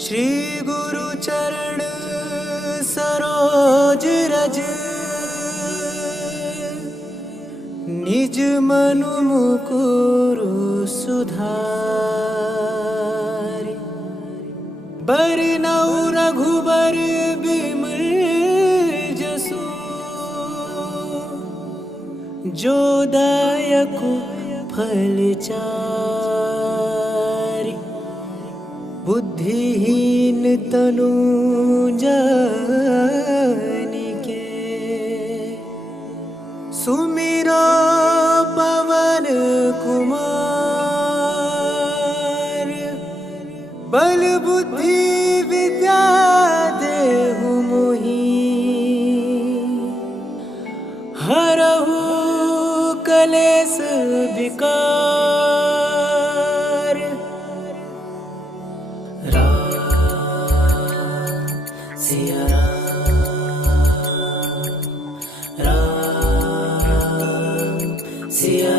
श्री गुरु चरण सरोज रज, निज मनु मुकुरु सुधारि। बरनउँ रघुबर बिमल जसु, जो दायकु फल चारि। बुद्धिहीन तनु जानिके, सुमिरो पवन कुमार। बल बुद्धि विद्या देहु मोहि, हरहु कलेश विकार। राम सिया राम सिया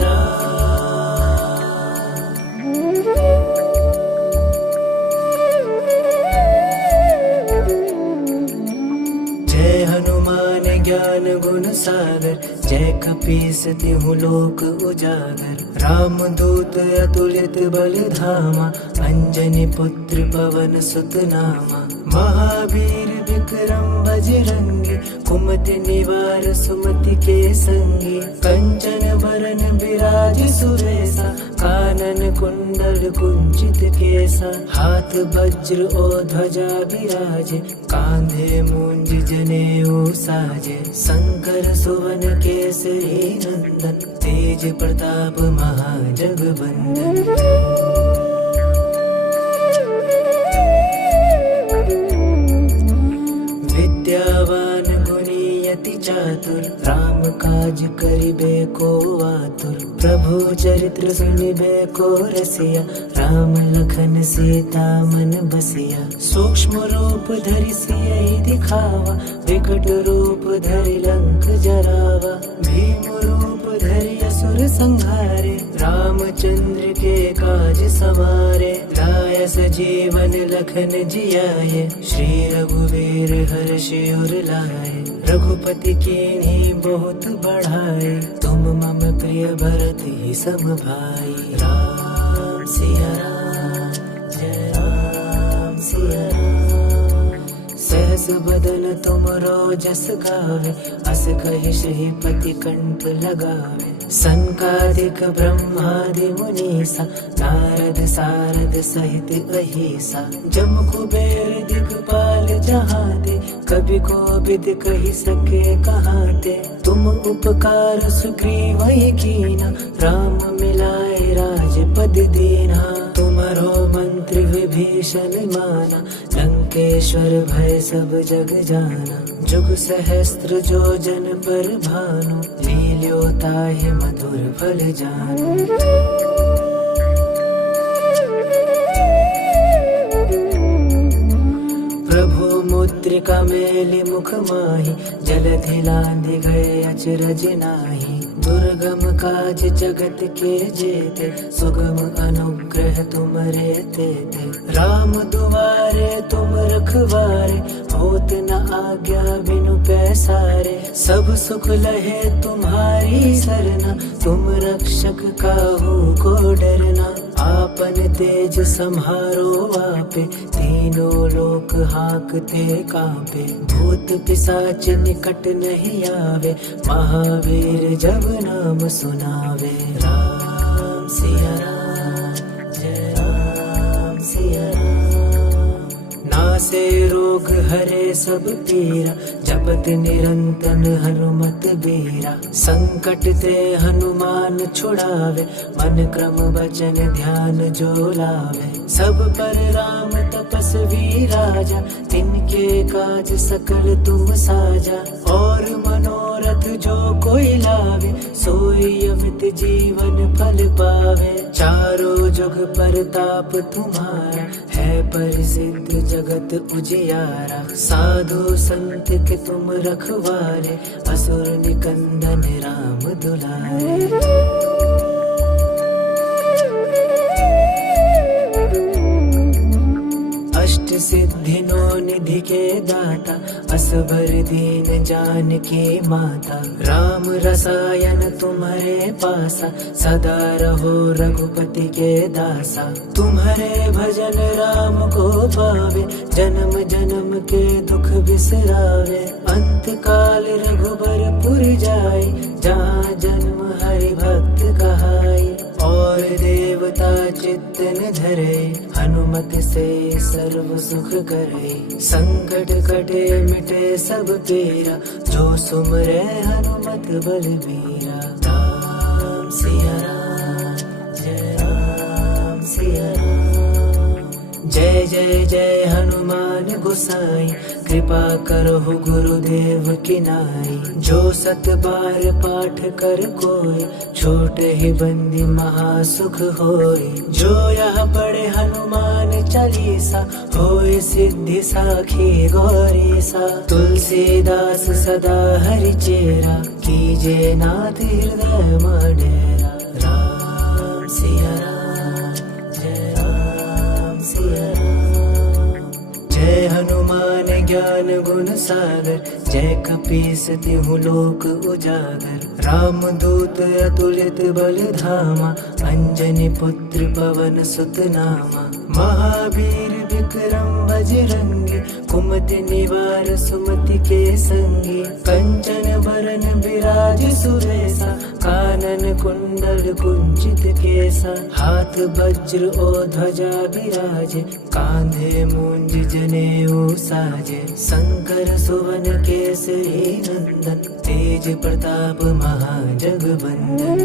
जय हनुमान ज्ञान गुण सागर, जय कपीस तिहुँ लोक उजागर। राम दूत अतुलित बल धामा, अंजनी पुत्र पवन सुत नामा। महावीर विक्रम बजरंगी, कुमति निवार सुमति के संगी। कंचन बरन बिराज सुरेसा, कानन कुंडल कुंचित केसा। हाथ वज्र ओ ध्वजा बिराजे, कांधे मूंज जनेऊ साजे। शंकर सुवन केसरी नंदन, तेज प्रताप महाजगवंदन। विद्यावान गुणी अति चातुर, राम काज करिबे को आतुर। प्रभु चरित्र सुनिबे को रसिया, राम लखन सीता मन बसिया। सूक्ष्म रूप धरि सियहि दिखावा, विकट रूप धरि लंक जरावा। भीम रूप धरि असुर संहारे, रामचंद्र के काज सवारे। लाय सजीवन लखन जियाए, श्री रघुवीर हर्षि उर लाए। रघुपति कीन्ही बहुत बढ़ाए, तुम मम प्रिय भरत ही सम भाई। राम सिया राम, जय राम सिया राम। सहस बदन तुमरो जस गावे, अस कहि श्रीपति कंठ लगावे। संकादिक ब्रह्मादि मुनीसा, नारद सारद सहित अहिसा। जम कुबेर दिखपाल जहाते, कभी कोविद कहि सके कहाते। तुम उपकार सुग्रीवहि कीना, राम मिलाए राजपद दीना। तुमरो मंत्र विभीषण माना, लंकेश्वर भय सब जग जाना। जुग सहस्त्र जो जन पर भानु, लील्यो ताहि मधुर फल जानु। प्रभु मुद्रिका मेलि मुख माहि, जलधि लांघि गए अचरज नाहि। दुर्गम काज जगत के जेते, सुगम अनुग्रह तुमरे तेते। राम दुआरे तुम रखवारे, होत न आज्ञा बिनु पैसारे। सब सुख लहे तुम्हारी सरना, तुम रक्षक काहू को डरना। आपन तेज सम्हारो आपे, तीनों लोक हाकते कांपे। भूत पिशाच निकट नहीं आवे, महावीर जब नाम सुनावे। राम सिया राम, जय राम सिया राम। नासे रोग हरे सब पीरा, जपत निरंतन हनुमत बीरा। संकट ते हनुमान छुड़ावे, मन क्रम वचन ध्यान जो लावे। सब पर राम तपस्वी राजा, तिनके काज सकल तुम साजा। और मनोरथ जो कोई लावे, सोई अमित जीवन फल पावे। चारों जुग परताप तुम्हारा, है प्रसिद्ध जगत उजियारा। साधु संत के तुम रखवारे, असुर निकंदन राम दुलारे। सिद्धिनो निधि के दाता, असबर दीन जान की माता। राम रसायन तुम्हारे पासा, सदा रहो रघुपति के दासा। तुम्हारे भजन राम को पावे, जन्म जन्म के दुख बिसरावे। अंत काल रघुबरपुर जाए, जहाँ जन्म हरि भक्त कहाए। और देवता चित्तन धरे, हनुमत से सर्व सुख करे। संकट कटे मिटे सब पीरा, जो सुमरे हनुमत बलबीरा। राम सिया राम, जय राम सिया राम। जय जय जय हनुमान गोसाई, कृपा करो गुरुदेव की नाई। जो सत बार पाठ कर कोई, छोटे ही बंदी महासुख होय। जो यह पढ़े हनुमान चालीसा, होय सिद्धि साखी गौरीसा। तुलसीदास सदा हरि चेरा, कीजे नाथ हृदय मडेरा। राम सिया राम, जय राम सिया राम। जय हनुमान ज्ञान गुण सागर, जय कपीस तिहु लोक उजागर। राम दूत अतुलित बल धामा, अंजनी पुत्र पवन सुत नामा। महावीर विक्रम बजरंगी, कुमति निवार सुमति के संगी। कंचन बरन बिराज सुरेसा, कानन कुंडल कुंचित केसा। हाथ वज्र और ध्वजा बिराजे, कांधे मूंज जनेऊ साजे। शंकर सुवन केसरी नंदन, तेज प्रताप महाजगवंदन।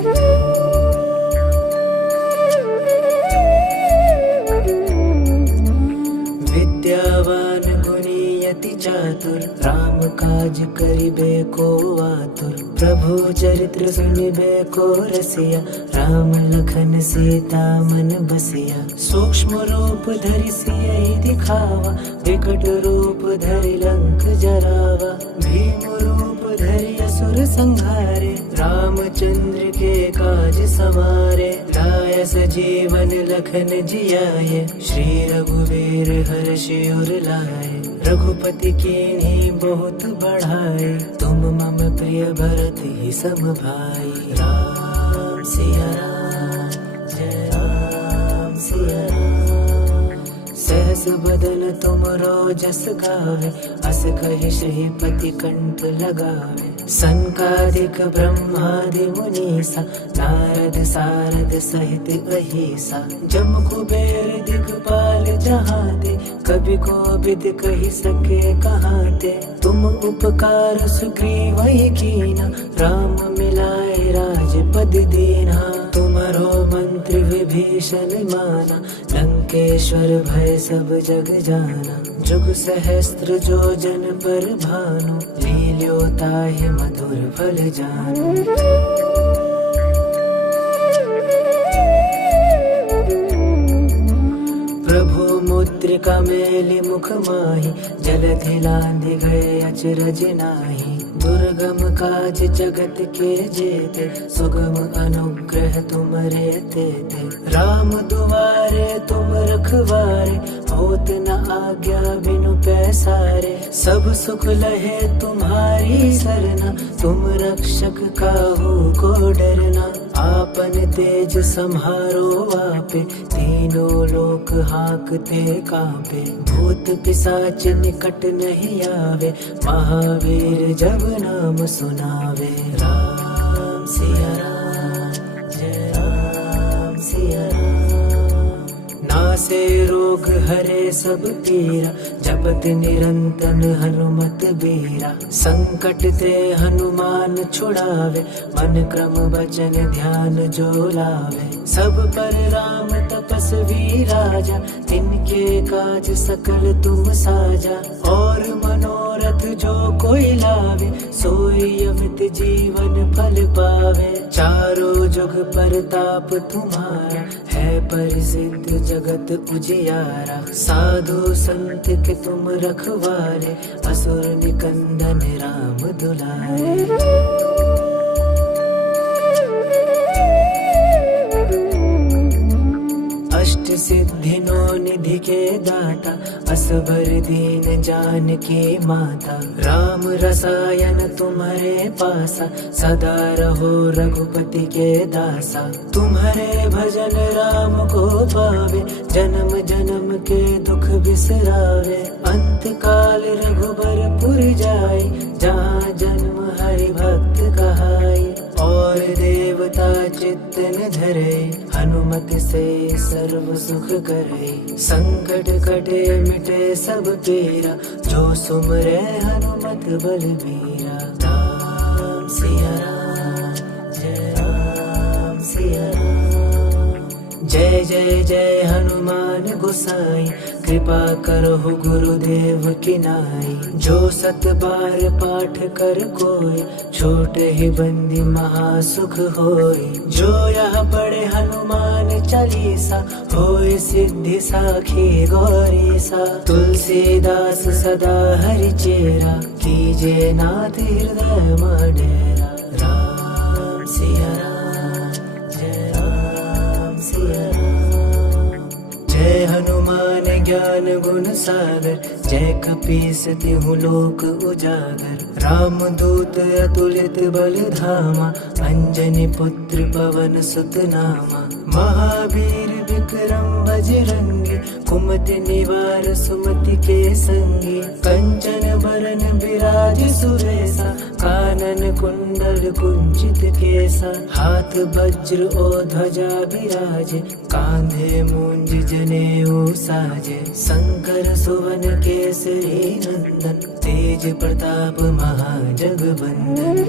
विद्यावान गुणी अति चातुर, राम काज करिबे को आतुर। प्रभु चरित्र सुनिबे को रसिया, राम लखन सीता मन बसिया। सूक्ष्म रूप धरि सियहि दिखावा, विकट रूप धरि लंक जरावा। भीम रूप धरि असुर संहारे, रामचंद्र के काज सवारे। लाय सजीवन लखन जियाए, श्री रघुवीर हर्षि उर लाए। रघुपति कीन्ही बहुत बढ़ाए, तुम मम प्रिय भरत ही सम भाई। राम सिया राम, जय राम सिया राम। सहस बदन तुमरो जस गावे, अस कहि श्रीपति कंठ लगावे। संकादिक ब्रह्मादि मुनीसा, नारद सारद सहित अहिसा। जम कुबेर दिखपाल जहाते, कभी कोविद कहि सके कहाते। तुम उपकार सुग्रीवहि कीना, राम मिलाए राजपद दीना। तुमरो मंत्र विभीषण माना, लंकेश्वर भय सब जग जाना। जुग सहस्त्र जो जन पर भानु, लील्यो ताहि मधुर फल जानु। प्रभु मुद्रिका मेलि मुख माहि, जलधि लांघि गए अचरज नाहि। दुर्गम काज जगत के जेते, सुगम अनुग्रह तुमरे तेते। राम दुआरे तुम रखवारे, होत न आज्ञा बिनु पैसारे। सब सुख लहे तुम्हारी सरना, तुम रक्षक काहू को डरना। आपन तेज सम्हारो आपे, तीनों लोक हाकते कांपे। भूत पिशाच निकट नहीं आवे, महावीर जब नाम सुनावे। राम सिया राम, जय राम सिया राम। नासे रोग हरे सब पीरा, जपत निरंतन हनुमत बीरा। संकट ते हनुमान छुड़ावे, मन क्रम वचन ध्यान जो लावे। सब पर राम तपस्वी राजा, तिनके काज सकल तुम साजा। और मनोरथ जो कोई लावे, सोई अमित जीवन फल पावे। चारों जुग परताप तुम्हारा, है परिसिद्ध जगत उजियारा। साधु संत के तुम रखवारे, असुर निकंदन राम दुलारे। अष्ट सिद्धिनो निधि के दाता, असबर दीन जानकी माता। राम रसायन तुम्हारे पासा, सदा रहो रघुपति के दासा। तुम्हारे भजन राम को पावे, जन्म जन्म के दुख बिसरावे। अंत काल रघुबरपुर जाए, जहाँ जन्म हरि भक्त कहाए। और देवता चित्त न धरे, हनुमत से सर्व सुख करे। संकट कटे मिटे सब पीरा, जो सुमरे हनुमत बलबीरा। राम सिया राम, जय राम सिया राम। जय जय जय हनुमान गोसाई, कृपा करो गुरुदेव की नाई। जो सत बार पाठ कर कोई, छोटे ही बंदी महासुख होय। जो यह पढ़े हनुमान चालीसा, होय सिद्धि साखी गौरी सा। तुलसीदास सदा हरि चेरा, कीजे नाथ हृदय डेरा। राम सिया राम, जय राम सिया राम। जय हनुमान ज्ञान गुण सागर, जय कपीस तिहु लोक उजागर। राम दूत अतुलित बल धामा, अंजनी पुत्र पवन सुत नामा। महावीर विक्रम बजरंगी, कुमति निवार सुमति के संगी। कंचन बरन बिराज सुरेसा, कानन कुंडल कुंचित केसा। हाथ वज्र और ध्वजा बिराजे, कांधे मूंज जनेऊ साजे। शंकर सुवन केसरी नंदन, तेज प्रताप महाजगवंदन।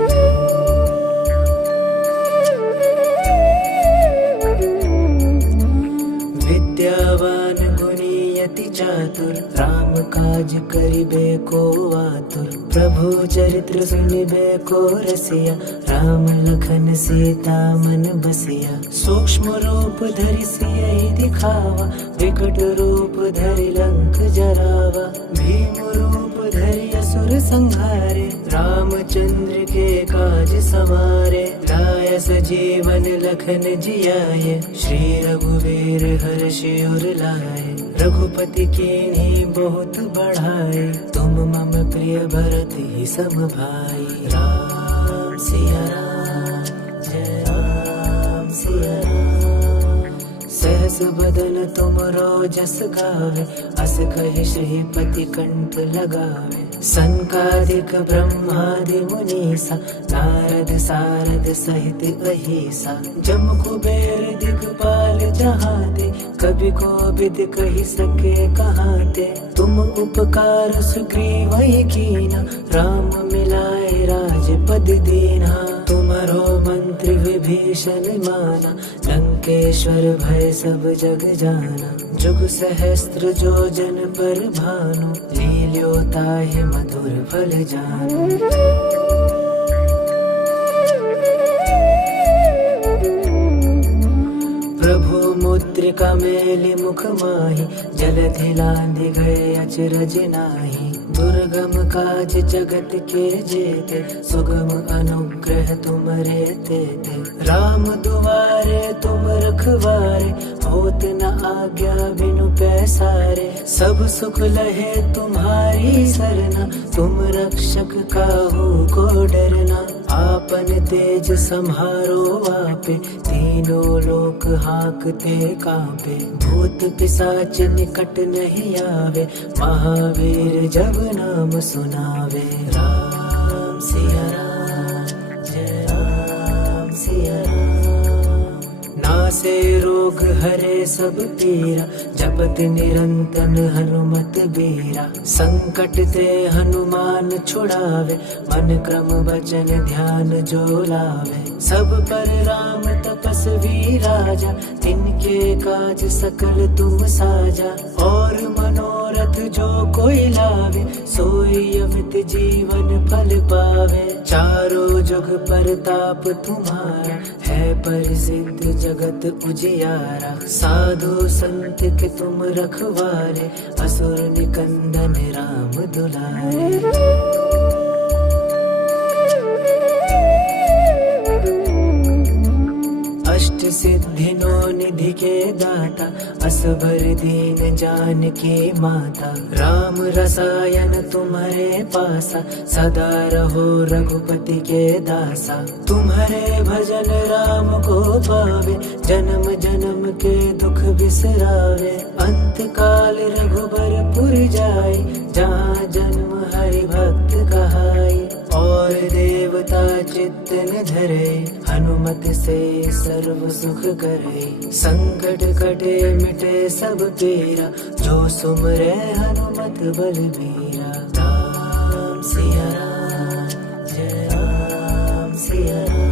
विद्यावान गुणी अति चातुर, राम काज करिबे को आतुर। प्रभु चरित्र सुनिबे को रसिया, राम लखन सीता मन बसिया। सूक्ष्म रूप धरि सियहि दिखावा, विकट रूप धरि लंक जरावा। भीम रूप धरि असुर संहारे, रामचंद्र के काज सवारे। लाय सजीवन लखन जियाए, श्री रघुवीर हर्षि उर लाए। रघुपति कीन्ही बहुत बढ़ाए, तुम मम प्रिय भरत ही सम भाई। राम सिया राम, जय राम सिया राम। सहस बदन तुम रोजस गावे, अस कहि श्रीपति कंठ लगावे। संकादिक ब्रह्मादि मुनीसा, नारद सारद सहित अहिसा। जम कुबेर दिखपाल जहाते, कभी कोविद कहि सके कहाते। तुम उपकार सुग्रीव कीना, राम मिलाए राजपद दीना। तुम्हारो मंत्र विभीषण माना, लंकेश्वर भय सब जग जाना। जुग सहस्त्र जो जन पर भानु, लील्यो ताहि मधुर फल जानु। प्रभु मुद्रिका मेलि मुख माहि, जलधि लांघि गए अचरज नाहि। दुर्गम काज जगत के जेते, सुगम अनुग्रह तुमरे तेते। राम दुआरे तुम रखवारे, होत न आज्ञा बिनु पैसारे। सब सुख लहे तुम्हारी सरना, तुम रक्षक काहू को डरना। आपन तेज सम्हारो आपे, तीनों लोक हाकते कांपे। भूत पिशाच निकट नहीं आवे, महावीर जब नाम सुनावे। राम सिया राम, जय राम सिया राम। नासे रोग हरे सब पीरा, जपत निरंतन हनुमत बीरा। संकट ते हनुमान छुड़ावे, मन क्रम वचन ध्यान जो लावे। सब पर राम तपस्वी राजा, तिनके काज सकल तुम साजा। और मनोरथ जो कोई लावे, सोई अमित जीवन फल पावे। चारों जुग परताप तुम्हारा, है प्रसिद्ध जगत उजियारा। साधु संत के तुम रखवारे, असुर निकंदन राम दुलारे। अष्ट सिद्धि नो निधि के दाता, असबर दीन जानकी माता। राम रसायन तुम्हारे पासा, सदा रहो रघुपति के दासा। तुम्हारे भजन राम को पावे, जन्म जन्म के दुख बिसरावे। अंत काल रघुबरपुर जाए, जहाँ जन्म हरि भक्त कहाए। और देवता चित्त न धरे, हनुमत से सर्व सुख करे। संकट कटे मिटे सब पीरा, जो सुमरे हनुमत बलबीरा। राम सिया राम, जय राम सिया राम।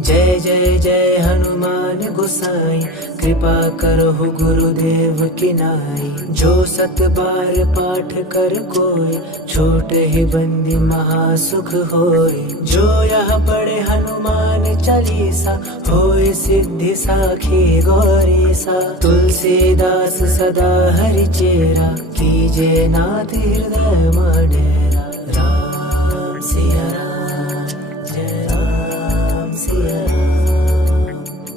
जय जय जय हनुमान गोसाई, कृपा करो गुरुदेव की नाई। जो सत बार पाठ कर कोई, छोटे ही बंदी महासुख होय। जो यह पढ़े हनुमान चालीसा, होय सिद्धि साखी गौरीसा। तुलसीदास सदा हरि चेरा, कीजे नाथ हृदय डेरा। राम सिया राम, जय राम सिया राम।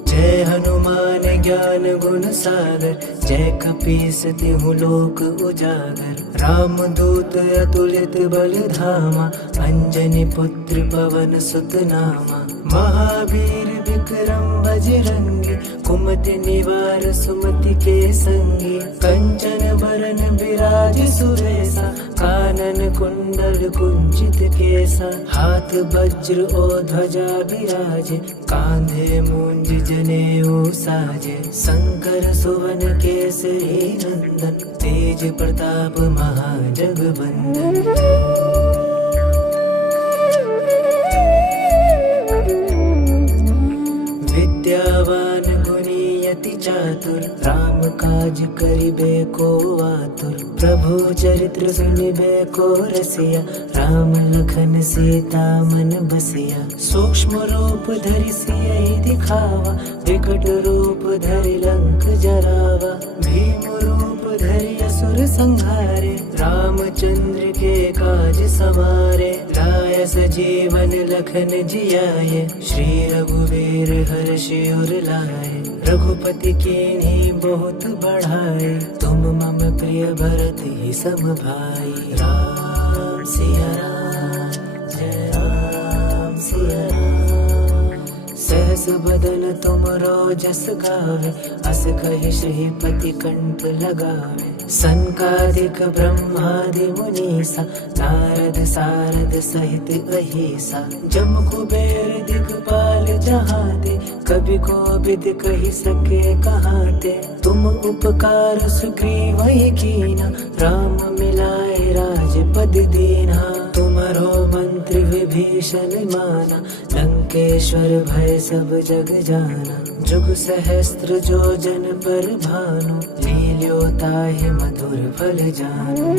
जय हनुमान ज्ञान गुण सागर, जय कपीस तिहु लोक उजागर। राम दूत अतुलित बल धामा, अंजनी पुत्र पवन सुत नामा। महावीर विक्रम बजरंगी, कुमति निवार सुमति के संगी। कंचन बरन बिराज सुबेसा, कानन कुंडल कुंचित केसा। हाथ वज्र और ध्वजा बिराजे, कांधे मूंज जनेऊ साजे। शंकर सुवन केसरी नंदन, तेज प्रताप महाजगबंदन। विद्यावान गुणी अति चातुर, राम काज करिबे को आतुर। प्रभु चरित्र सुनिबे को रसिया, राम लखन सीता मन बसिया। सूक्ष्म रूप धरि सियहि दिखावा, विकट रूप धरि लंक जरावा। भीम रूप धरि असुर संहारे, रामचंद्र के काज सवारे। लाय सजीवन लखन जियाए, श्री रघुवीर हर्षि उर लाए। रघुपति कीन्ही बहुत बढ़ाए, तुम मम प्रिय भरत ही सम भाई। राम सिया राम, जय राम सिया राम। सहस बदन तुमरो जस गावे, अस कहि श्रीपति कंठ लगावे। सनकादिक ब्रह्मादि मुनीसा, नारद सारद सहित अहिसा। जम कुबेर दिगपाल जहाते, कभी कोविद कहि सके कहाते। तुम उपकार सुग्रीवहि कीना, राम मिलाए राजपद दीना। तुम्हारो मंत्र विभीषण माना, लंकेश्वर भय सब जग जाना। जुग सहस्त्र जो जन पर भानु, लील्यो ताहि मधुर फल जानु।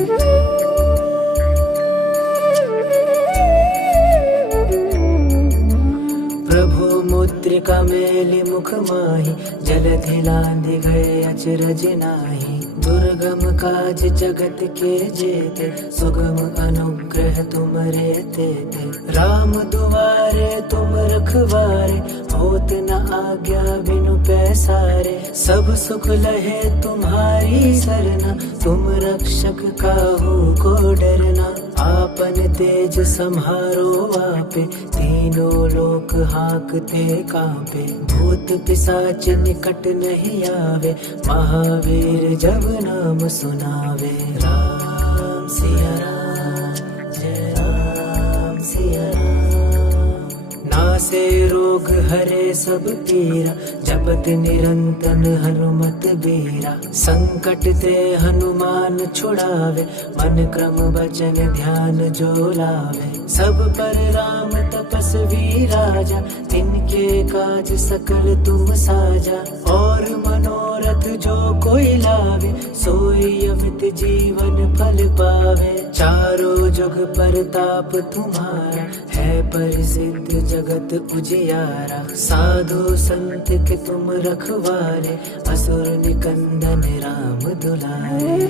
प्रभु मुद्रिका मेलि मुख माहि, जलधि लांघि गए अचरज नाहि। दुर्गम काज जगत के जेते, सुगम अनुग्रह तुमरे तेते। राम दुआरे तुम रखवारे, होत न आज्ञा बिनु पैसारे। सब सुख लहे तुम्हारी सरना, तुम रक्षक काहू को डरना। आपन तेज सम्हारो आपे, तीनों लोक हाकते कांपे। भूत पिशाच निकट नहीं आवे, महावीर जब नाम सुनावे। राम सिया राम, जय राम सिया राम। नासे रोग हरे सब पीरा, जपत निरंतन हनुमत बीरा। संकट ते हनुमान छुड़ावे, मन क्रम वचन ध्यान जो लावे। सब पर राम तपस्वी राजा, तिनके काज सकल तुम साजा। और मनोरथ जो कोई लावे, सोई अमित जीवन फल पावे। चारों जुग परताप तुम्हारा, है प्रसिद्ध जगत उजियारा। साधु संत के तुम रखवारे, असुर निकंदन राम दुलारे।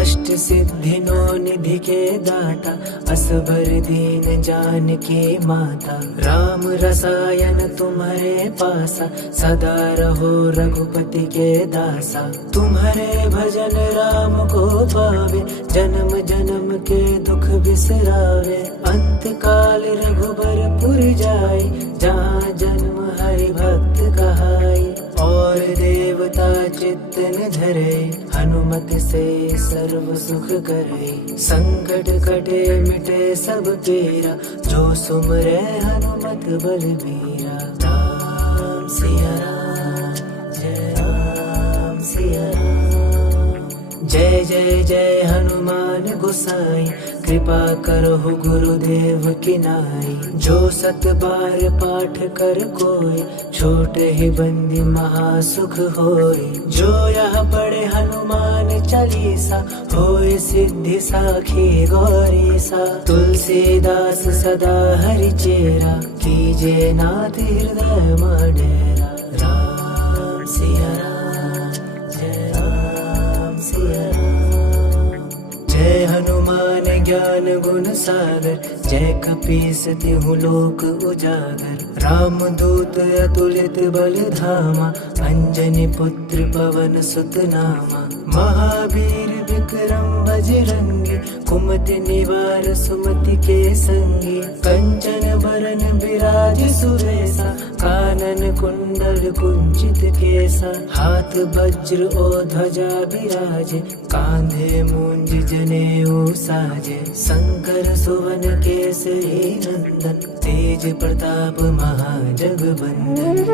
अष्ट अष्ट सिद्धिनो निधि के दाता, असबर दीन जान की माता। राम रसायन तुम्हारे पासा, सदा रहो रघुपति के दासा। तुम्हारे भजन राम को पावे, जन्म जन्म के दुख बिसरावे। अंत काल रघुबरपुर जाय, जहाँ जन्म हरि भक्त कहाय। और देवता चित्त न धरे, हनुमत से सर्व सुख करे। संकट कटे मिटे सब पीरा, जो सुमरे हनुमत बलबीरा। राम सिया राम, जय राम सिया राम। जय जय जय हनुमान गोसाई, कृपा करो गुरुदेव की नाई। जो सत बार पाठ कर कोई, छोटे ही बंदी महासुख होय। जो यह पढ़े हनुमान चालीसा, होय सिद्धि साखी गौरीसा। तुलसीदास सदा हरि चेरा, कीजे नाथ हृदय डेरा। राम सिया राम, जय राम सिया राम। जय हनुमान ज्ञान गुण सागर, जय कपीस तिहु लोक उजागर। राम दूत अतुलित बल धामा, अंजनी पुत्र पवन सुत नामा। महावीर विक्रम बजरंगी, कुमति निवार सुमति के संगी। कंचन बरन बिराज सुरेसा, कानन कुंडल कुंचित केसा। हाथ वज्र और ध्वजा बिराजे, कांधे मूंज जनेऊ साजे। शंकर सुवन केसरी नंदन, तेज प्रताप महाजगबंदन।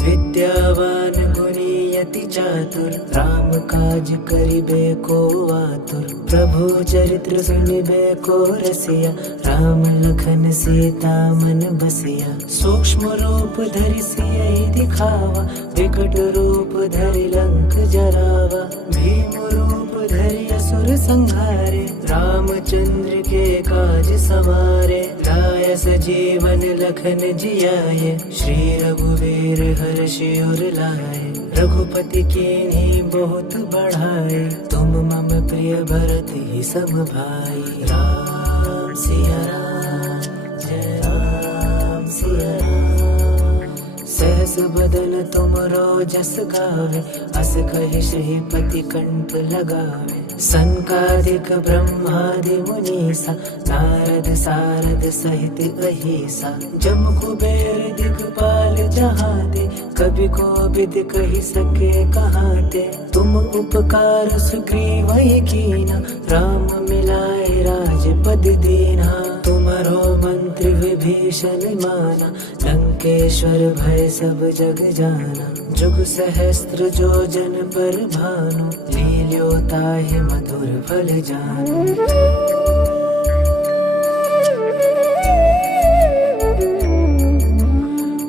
विद्यावान गुणी अति चातुर, राम काज करिबे को आतुर। प्रभु चरित्र सुनिबे को रसिया, राम लखन सीता मन बसिया। सूक्ष्म रूप धरि सियहि दिखावा, विकट रूप धरि लंक जरावा। भीम रूप धरि असुर संहारे, रामचंद्र के काज सवारे। लाय सजीवन लखन जियाए, श्री रघुवीर हर्षि उर लाए। रघुपति कीन्ही बहुत बढ़ाए, तुम मम प्रिय भरत ही सम भाई। राम सिया राम, जय राम सिया राम। सहस बदन तुमरो जस गावे, अस कहि श्रीपति कंठ लगावे। संकादिक ब्रह्मादि मुनीसा, नारद सारद सहित अहिसा। जम कुबेर दिखपाल जहाँ ते, कभी कोविद कहि सके कहाँ ते। तुम उपकार सुग्रीव कीना, राम मिलाए राजपद दीना। तुम्हारो मंत्र विभीषण माना, लंकेश्वर भय सब जग जाना। जुग सहस्त्र जो जन पर भानु, लील्यो ताहि मधुर फल जानु।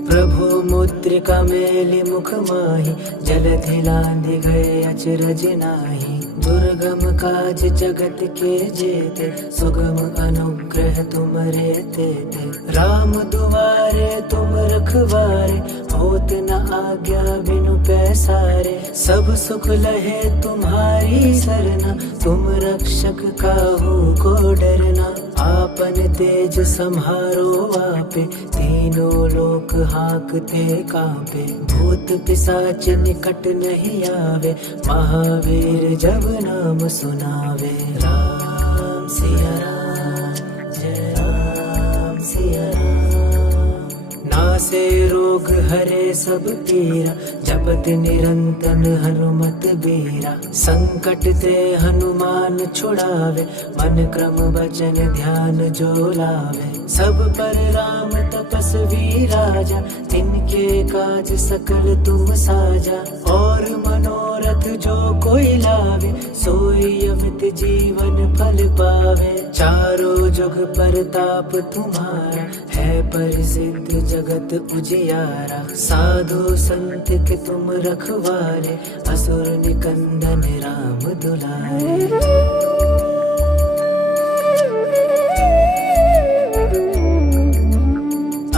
प्रभु मुद्रिका मेलि मुख माहि, जलधि लांघि गए अचरज नाहि। दुर्गम काज जगत के जेते, सुगम अनुग्रह तुमरे तेते। राम दुआरे तुम रखवारे, होत न आज्ञा बिनु पैसारे। सब सुख लहे तुम्हारी सरना, तुम रक्षक काहू को डरना। आपन तेज सम्हारो आपे, तीनों लोक हाकते कांपे। भूत पिशाच निकट नहीं आवे, महावीर जब नाम सुनावे। राम सिया राम, जय राम सिया राम। नासे रोग हरे सब पीरा, जपत निरंतन हनुमत बीरा। संकट ते हनुमान छुड़ावे, मन क्रम वचन ध्यान जो लावे। सब पर राम तपस्वी राजा, तिनके काज सकल तुम साजा। और मनोरथ जो कोई लावे, सोई अमित जीवन फल पावे। चारों जुग परताप तुम्हारा, है प्रसिद्ध जगत उजियारा। साधु संत के तुम रखवारे, असुर निकंदन राम दुलारे।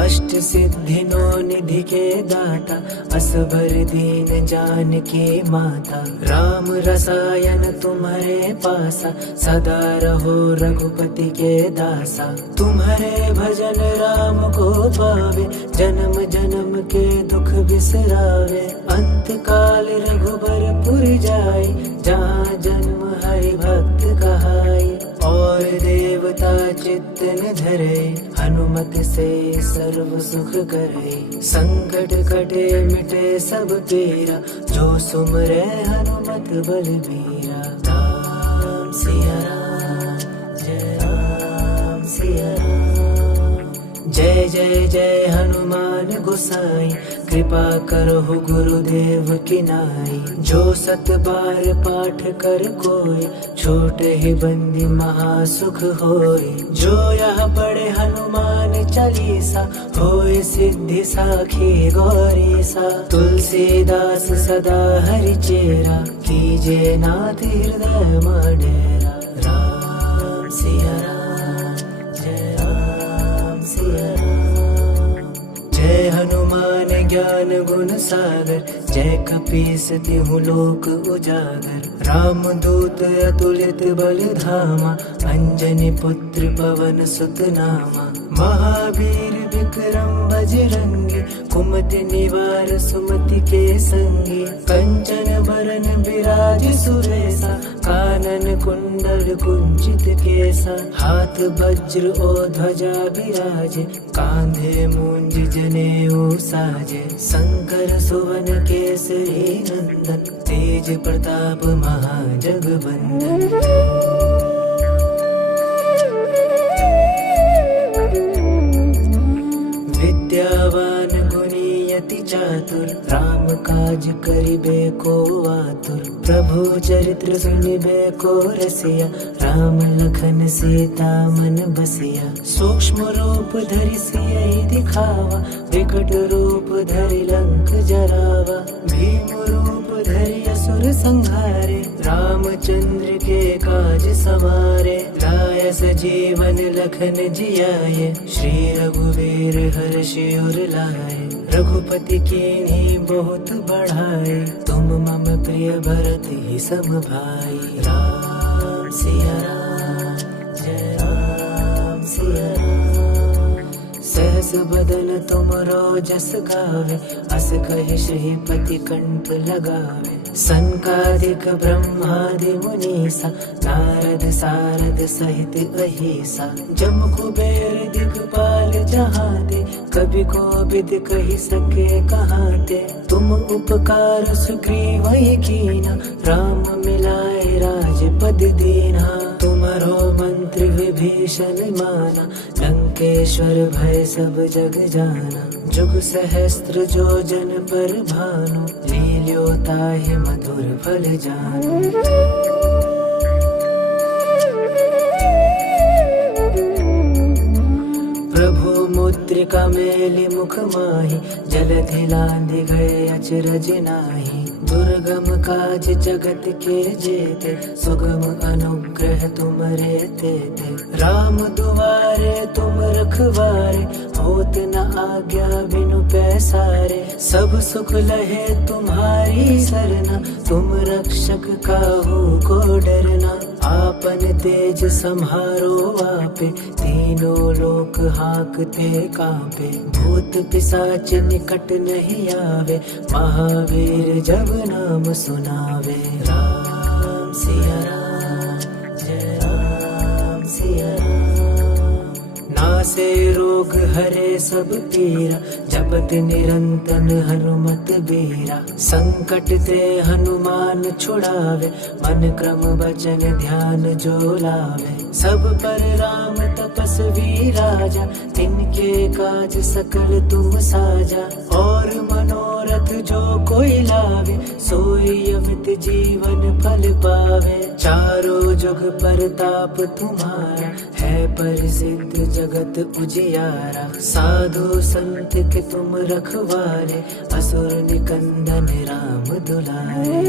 अष्ट सिद्धि नो निधि के दाता, असबर दीन जान की माता। राम रसायन तुम्हारे पासा, सदा रहो रघुपति के दासा। तुम्हारे भजन राम को पावे, जन्म जन्म के दुख बिसरावे। अंत काल रघुबरपुर जाए, जहाँ जन्म हरि भक्त कहाए। और देवता चित्त न धरे, हनुमत से सर्व सुख करे। संकट कटे मिटे सब पीरा, जो सुमरे हनुमत बलबीरा। राम सिया राम, जय राम सिया राम। जय जय जय हनुमान गोसाई, कृपा करो गुरुदेव की नाई। जो सत बार पाठ कर कोई, छोटे ही बंदी महासुख होय। जो यह पढ़े हनुमान चालीसा, होय सिद्धि साखी गौरी सा। तुलसीदास सदा हरि चेरा, कीजे नाथ हृदय डेरा। राम सिया राम, जय राम सिया राम। जय हनुमान ज्ञान गुण सागर, जय कपीस तिहु लोक उजागर। राम दूत अतुलित बल धामा, अंजनी पुत्र पवन सुत नामा। महावीर विक्रम बजरंगी, कुमति निवार सुमति के संगी। कंचन बरन बिराज सुरेसा, कानन कुंडल कुंचित केसा। हाथ वज्र और ध्वजा बिराजे, कांधे मूंज जनेऊ साजे। शंकर सुवन केसरी नंदन, तेज प्रताप महाजगवंदन। विद्यावान गुणी अति चातुर, राम काज करिबे को आतुर। प्रभु चरित्र सुनिबे को रसिया, राम लखन सीता मन बसिया। सूक्ष्म रूप धरि सियहि दिखावा, विकट रूप धरि लंक जरावा। भीम रूप धरि असुर संहारे, रामचंद्र के काज सवारे। लाय सजीवन लखन जियाए, श्री रघुवीर हर्षि उर लाए। रघुपति कीन्ही बहुत बढ़ाए, तुम मम प्रिय भरत ही सम भाई। राम सिया राम, जय राम सिया राम। सहस बदन तुमरो जस गावे, अस कहि श्रीपति कंठ लगावे। सनकादिक ब्रह्मादि मुनीसा, नारद सारद सहित अहिसा। जम कुबेर दिखपाल जहाते, कभी कोविद कहि सके कहाते। तुम उपकार सुग्रीव कीना, राम मिलाए राजपद दीना। तुम्हारो मंत्र विभीषण माना, लंकेश्वर भय सब जग जाना। जुग सहस्त्र जो जन पर भानु, लील्यो ताहि मधुर फल जानु। प्रभु मुद्रिका मेलि मुख माहि, जलधि लांघि गए अचरज नाहि। दुर्गम काज जगत के जेते, सुगम अनुग्रह तुमरे तेते। राम दुआरे तुम रखवारे, होत न आज्ञा बिनु पैसारे। सब सुख लहे तुम्हारी सरना, तुम रक्षक काहू को डरना। आपन तेज सम्हारो आपे, तीनों लोक हाकते कांपे। भूत पिशाच निकट नहीं आवे, महावीर जब नाम सुनावे। राम सिया राम, जय राम सिया राम। नासे रोग हरे सब पीरा, जपत निरंतन हनुमत बीरा। संकट ते हनुमान छुड़ावे, मन क्रम वचन ध्यान जो लावे। सब पर राम तपस्वी राजा, तिनके काज सकल तुम साजा। और मनोरथ जो कोई लावे, सोई अमित जीवन फल पावे। चारों जुग परताप तुम्हारा, है प्रसिद्ध जगत उजियारा। साधु संत के तुम रखवारे, असुर निकंदन राम दुलारे।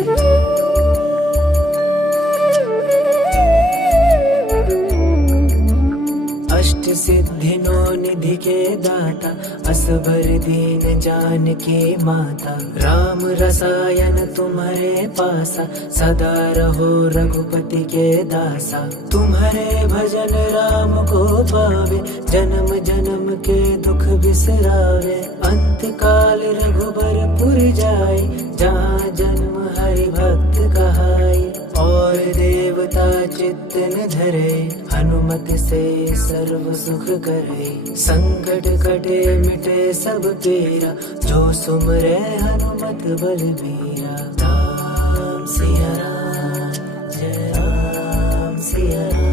अष्ट सिद्धि नो निधि के दाता, असबर दीन जानकी माता। राम रसायन तुम्हारे पासा, सदा रहो रघुपति के दासा। तुम्हारे भजन राम को पावे, जन्म जन्म के दुख बिसरावे। अंत काल रघुबरपुर जाए, जहाँ जन्म हरि भक्त कहाई। और देवता चित्त न धरे, हनुमत से सर्व सुख करे। संकट कटे मिटे सब पीरा, जो सुमरे हनुमत बलबीरा। राम सिया राम, जय राम सिया राम।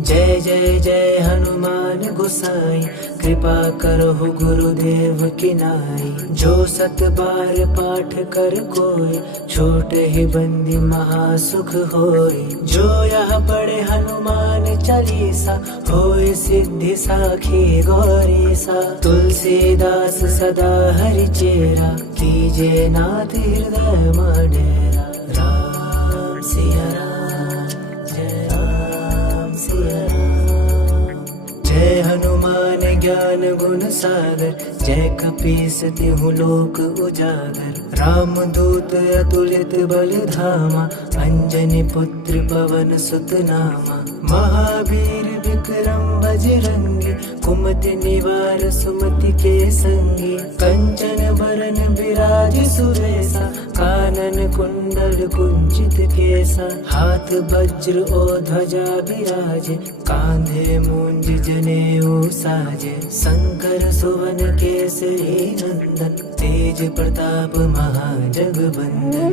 जय जय जय हनुमान गोसाई, कृपा करो गुरुदेव की नाई। जो सत बार पाठ कर कोई, छोटे ही बंदी महासुख होई। जो यह पढ़े हनुमान चालीसा, होय सिद्धि साखी गौरीसा। तुलसीदास सदा हरि चेरा, कीजे नाथ हृदय माडेरा। राम सिया राम, जय राम सिया राम। जय हनुमान ज्ञान गुण सागर, जय कपीस तिहु लोक उजागर। राम दूत अतुलित बल धामा, अंजनी पुत्र पवन सुत नामा। महावीर विक्रम बजरंगी, कुमति निवार सुमति के संगी। कंचन बरन बिराज सुबेसा, कानन कुंडल कुंचित केसा। हाथ वज्र ओ ध्वजा बिराजे, कांधे मूंज जनेऊ साजे। शंकर सुवन केसरी नंदन, तेज प्रताप महाजगबंदन।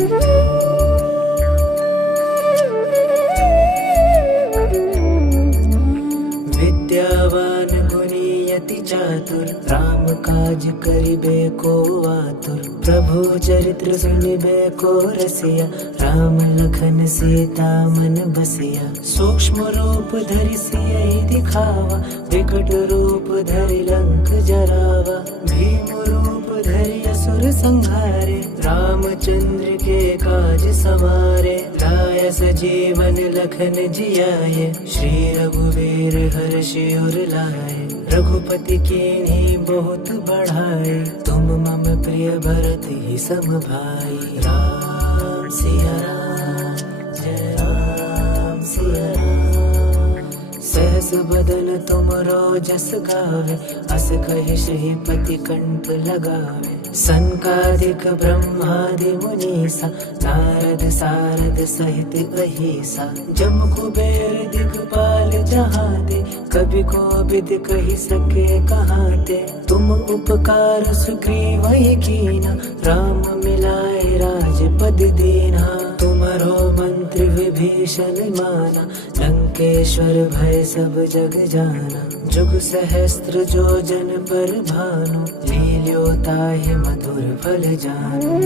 विद्यावान गुणी अति चातुर, राम काज करिबे को आतुर। प्रभु चरित्र सुनिबे को रसिया, राम लखन सीता मन बसिया। सूक्ष्म रूप धरि सियहि दिखावा, विकट रूप धरि लंक जरावा। भीम रूप धरि असुर संहारे, रामचंद्र के काज सवारे। लाय सजीवन लखन जियाए, श्री रघुवीर हर्षि उर लाए। रघुपति कीन्ही बहुत बढ़ाए, तुम मम प्रिय भरत ही सम भाई। राम सिया राम, जय राम सिया राम। सहस बदन तुमरो जस गावे, अस कहि श्रीपति कंठ लगावे। सनकादिक ब्रह्मादि मुनीसा, नारद सारद सहित अहिसा। जम कुबेर दिखपाल जहाते, कभी कोविद कहि सके कहाते। तुम उपकार सुग्रीवहि कीना, राम मिलाए राजपद दीना। तुम्हारो मंत्र विभीषण माना, लंकेश्वर भय सब जग जाना। जुग सहस्त्र जो जन पर भानु, लील्यो ताहि मधुर फल जानु।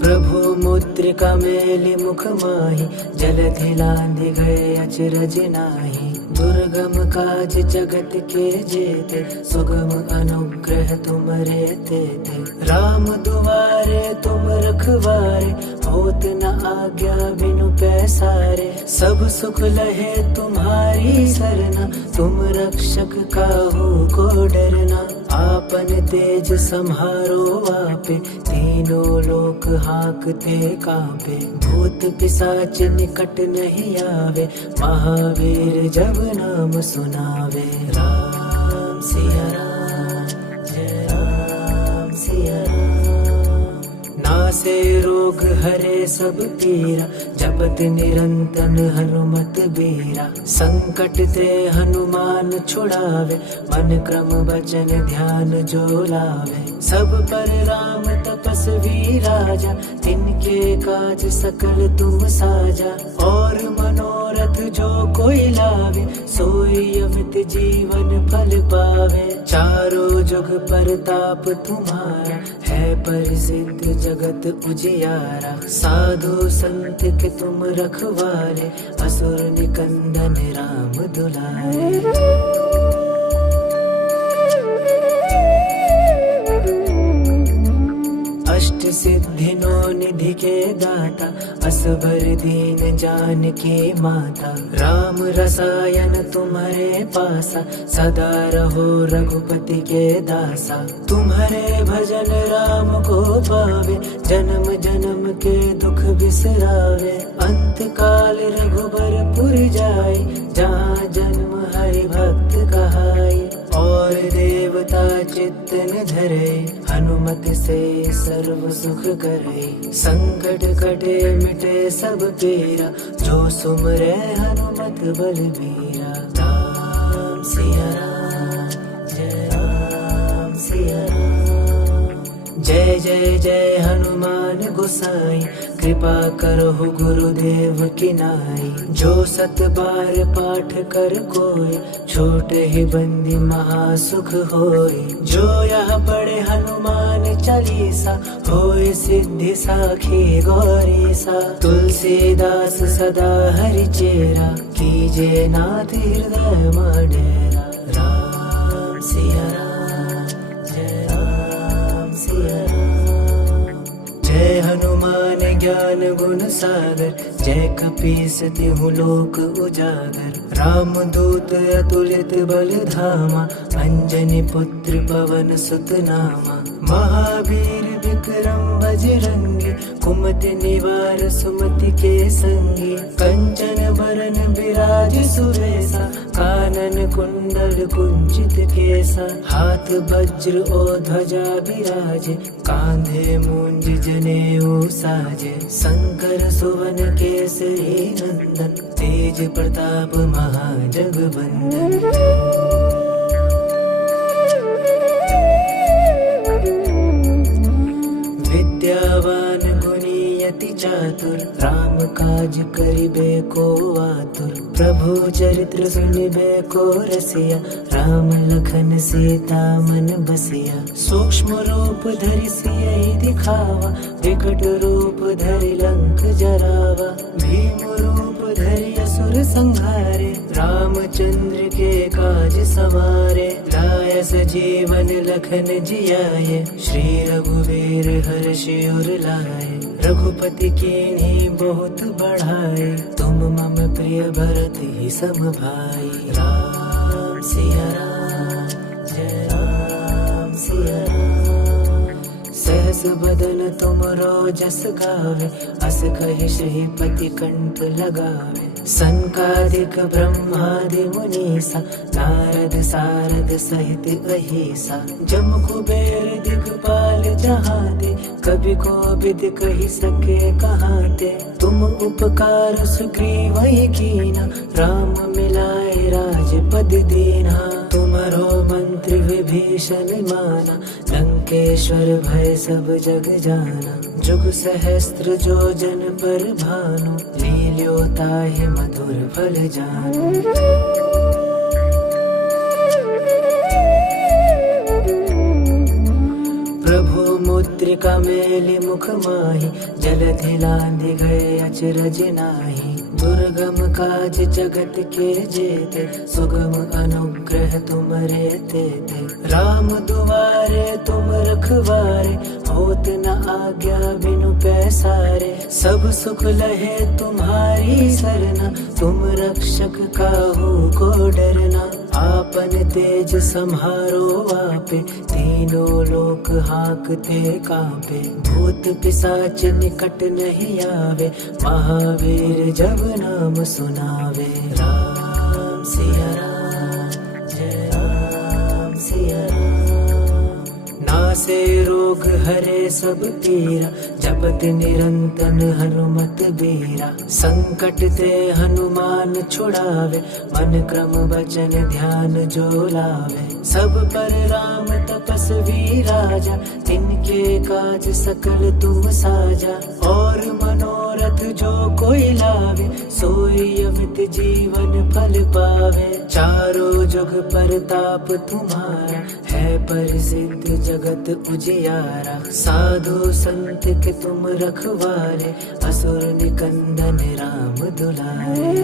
प्रभु मुद्रिका मेलि मुख माहि, जलधि लांघि गए अचरज नाहि। दुर्गम काज जगत के जेते, सुगम अनुग्रह तुमरे तेते। राम दुआरे तुम रखवारे, होत न आज्ञा बिनु पैसारे। सब सुख लहे तुम्हारी सरना, तुम रक्षक काहू को डरना। आपन तेज सम्हारो आपे, तीनों लोक हाकते कांपे। भूत पिशाच निकट नहीं आवे, महावीर जब नाम सुनावे। राम सिया राम, जय राम सिया राम। नासे रोग हरे सब पीरा, जपत निरंतन हनुमत बीरा। संकट ते हनुमान छुड़ावे, मन क्रम वचन ध्यान जो लावे। सब पर राम तपस्वी राजा, तिनके काज सकल तुम साजा। और मनोरथ जो कोई लावे, सोई अमित जीवन फल पावे। चारों जुग परताप तुम्हारा, है प्रसिद्ध जगत उजियारा। साधु संत के तुम रखवारे, असुर निकंदन राम दुलारे। अष्ट सिद्धि नो निधि के दाता, असबर दीन जान की माता। राम रसायन तुम्हारे पासा, सदा रहो रघुपति के दासा। तुम्हारे भजन राम को पावे, जन्म जन्म के दुख बिसरावे। अंत काल रघुबरपुर जाए, जहाँ जन्म हरि भक्त कहाए। और देवता चित्तन धरे, हनुमत से सर्व सुख करे। संकट कटे मिटे सब पीरा, जो सुमरे हनुमत बलबीरा। राम सिया राम, जय राम सिया राम। जय जय जय हनुमान गोसाई, कृपा करो गुरुदेव की नाई। जो सत बार पाठ कर कोई, छोटे ही बंदी महासुख होय। जो यह पढ़े हनुमान चालीसा, होय सिद्धि साखी गौरीसा। तुलसीदास सदा हरि चेरा, कीजे नाथ हृदय डेरा। राम सिया राम, जय राम सिया राम। जय हनुमान ज्ञान गुण सागर, जय कपीस तिहु लोक उजागर। राम दूत अतुलित बल धामा, अंजनी पुत्र पवन सुत नामा। महावीर विक्रम बजरंगी, कुमति निवार सुमति के संगी। कंचन बरन बिराज सुबेसा, कानन कुंडल कुंचित केसा। हाथ वज्र और ध्वजा बिराजे, कांधे मूंज जनेऊ साजे। शंकर सुवन केसरी नंदन, तेज प्रताप महाजगवंदन। विद्यावान गुणी अति चातुर, राम काज करिबे को आतुर। प्रभु चरित्र सुनिबे को रसिया, राम लखन सीता मन बसिया। सूक्ष्म रूप धरि सियहि दिखावा, विकट रूप धरि लंक जरावा। भीम रूप धरि असुर संहारे, रामचंद्र के काज सवारे। लाय सजीवन लखन जियाए, श्री रघुवीर हर्षि उर लाए। रघुपति कीन्ही बहुत बढ़ाए, तुम मम प्रिय भरत ही सम भाई। राम सिया राम, जय राम सिया राम। सहस बदन तुमरो जस गावे, अस कहि श्रीपति कंठ लगावे। सनकादिक ब्रह्मादि मुनीसा, नारद सारद सहित अहिसा। जम कुबेर दिगपाल जहाँ ते, कभी कोविद कहि सके कहाँ ते। तुम उपकार सुग्रीवहि कीना, राम मिलाए राजपद दीना। तुम्हारो मंत्र विभीषण माना, लंकेश्वर भय सब जग जाना। जुग सहस्त्र जो जन पर भानु, लील्यो ताहि मधुर फल जानु। प्रभु मुद्रिका मेलि मुख माहि, जलधि लांघि गए अचरज नाहि। दुर्गम काज जगत के जेते, सुगम अनुग्रह तुमरे तेते। राम दुआरे तुम रखवारे, होत न आज्ञा बिनु पैसारे। सब सुख लहे तुम्हारी सरना, तुम रक्षक काहू को डरना। आपन तेज सम्हारो आपे, तीनों लोक हाकते कांपे। भूत पिशाच निकट नहीं आवे, महावीर जब नाम सुनावे। राम सिया राम, जय राम सिया राम। नासे रोग हरे सब पीरा, जपत निरंतन हनुमत बीरा। संकट ते हनुमान छुड़ावे, मन क्रम वचन ध्यान जो लावे। सब पर राम तपस्वी राजा, तिनके काज सकल तुम साजा। और मनोरथ जो कोई लावे, सोई अमित जीवन फल पावे। चारों जुग परताप तुम्हारा, है प्रसिद्ध जगत उजियारा। साधु संत के तुम रखवारे, असुर निकंदन राम दुलारे।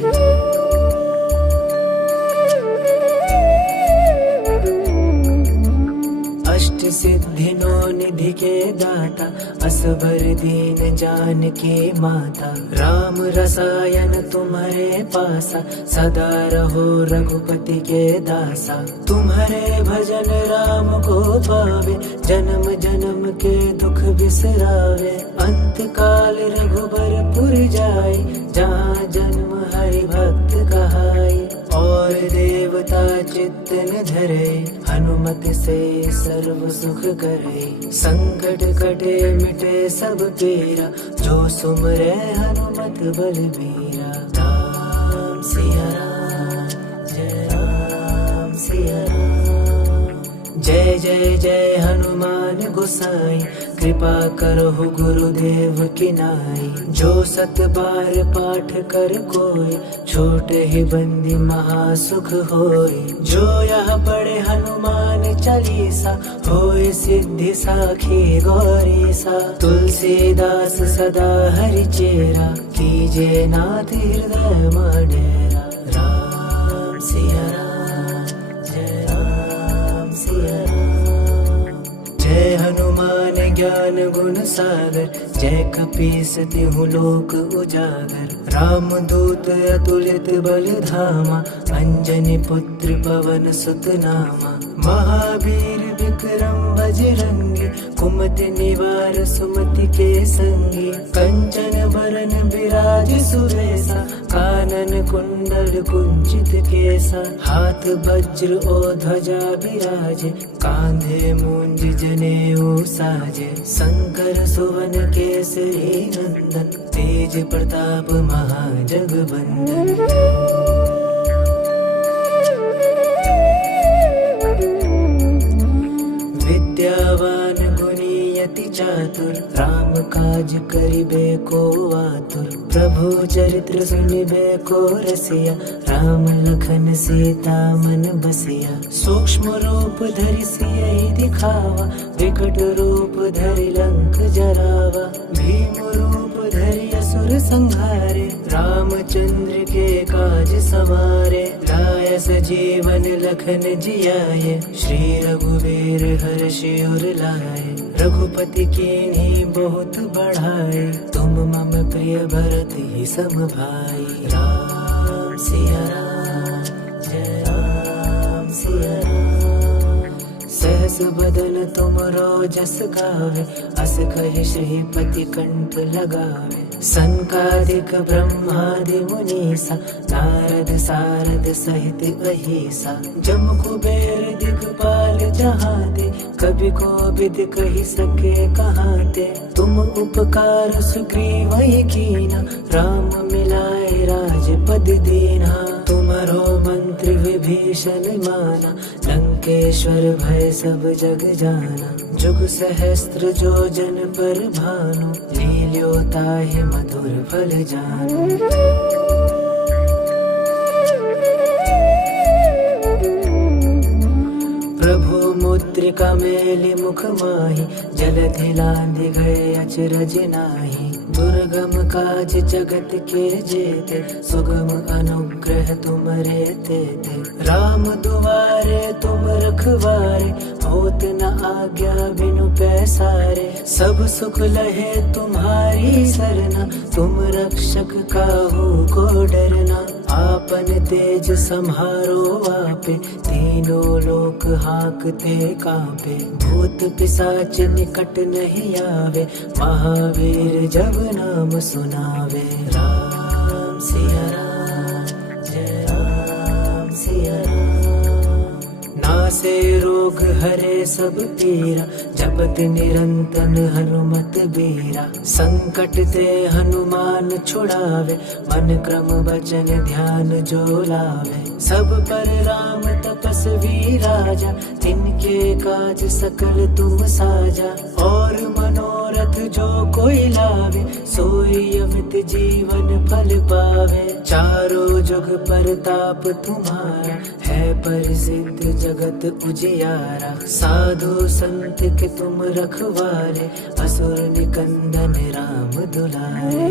अष्ट सिद्धिनो निधि के दाता, असबर दीन जानकी माता। राम रसायन तुम्हारे पासा, सदा रहो रघुपति के दासा। तुम्हारे भजन राम को पावे, जन्म जन्म के दुख बिसरावे। अंत काल रघुबरपुर जाए, जहाँ जन्म हरि भक्त कहाए। और देवता चित्त न धरे, हनुमत से सर्व सुख करे। संकट कटे मिटे सब पीरा, जो सुमरे हनुमत बलबीरा। राम सिया राम, जय राम सिया राम। जय जय जय हनुमान गोसाई, कृपा करो गुरुदेव की नाई। जो सत बार पाठ कर कोई, छोटे ही बंदी महासुख होय। जो यह पढ़े हनुमान चालीसा, होय सिद्धि साखी गौरी सा। तुलसीदास सदा हरि चेरा, कीजे नाथ हृदय डेरा। राम सिया राम, जय राम सिया राम। जय हनुमान ज्ञान गुण सागर, जय कपीस तिहु लोक उजागर। राम दूत अतुलित बल धामा, अंजनी पुत्र पवन सुत नामा। महावीर विक्रम बजरंगी, कुमति निवार सुमति के संगी। कंचन बरन बिराज सुबेसा, कानन कुंडल कुंचित केसा। हाथ वज्र और ध्वजा बिराजे, कांधे मूंज जनेऊ साजे। शंकर सुवन केसरी नंदन, तेज प्रताप महाजगबंदन। विद्यावान गुणी अति चातुर, राम काज करिबे को आतुर। प्रभु चरित्र सुनिबे को रसिया, राम लखन सीता मन बसिया। सूक्ष्म रूप धरि सियहि दिखावा, विकट रूप धरि लंक जरावा। भीम रूप धरि असुर संहारे, रामचंद्र के काज सवारे। लाय सजीवन लखन जियाए, श्री रघुवीर हर्षि उर लाए। रघुपति कीन्ही बहुत बढ़ाए, तुम मम प्रिय भरत ही सम भाई। राम सिया राम, जय राम सिया राम। सहस बदन तुमरो जस गावे, अस कहि श्रीपति कंठ लगावे। संकादिक ब्रह्मादि मुनीसा, नारद सारद सहित अहिसा। जम कुबेर दिखपाल जहाँ ते, कभी कोविद कहि सके कहाँ ते। तुम उपकार सुग्रीव कीना, राम मिलाए राजपद दीना। तुम्हारो मंत्र विभीषण माना, लंकेश्वर भय सब जग जाना। जुग सहस्त्र जो जन पर भानु, लील्यो ताहि मधुर फल जानु। प्रभु मुद्रिका मेलि मुख माहि, जलधि लांघि गए अचरज नाहि। दुर्गम काज जगत के जेते, सुगम अनुग्रह तुमरे तेते। राम दुआरे तुम रखवारे, होत न आज्ञा बिनु पैसारे। सब सुख लहे तुम्हारी सरना, तुम रक्षक काहू को डरना। आपन तेज सम्हारो आपे, तीनों लोक हाकते कांपे। भूत पिशाच निकट नहीं आवे, महावीर जब नाम सुनावे। राम सिया राम, जय राम सिया राम। नासे रोग हरे सब पीरा, जपत निरंतन हनुमत बीरा। संकट ते हनुमान छुड़ावे, मन क्रम वचन ध्यान जो लावे। सब पर राम तपस्वी राजा, तिनके काज सकल तुम साजा। और मनोरथ जो कोई लावे, सोई अमित जीवन फल पावे। चारों जुग परताप तुम्हारा, है प्रसिद्ध जगत उजियारा। साधु संत के तुम रखवारे, असुर निकंदन राम दुलारे।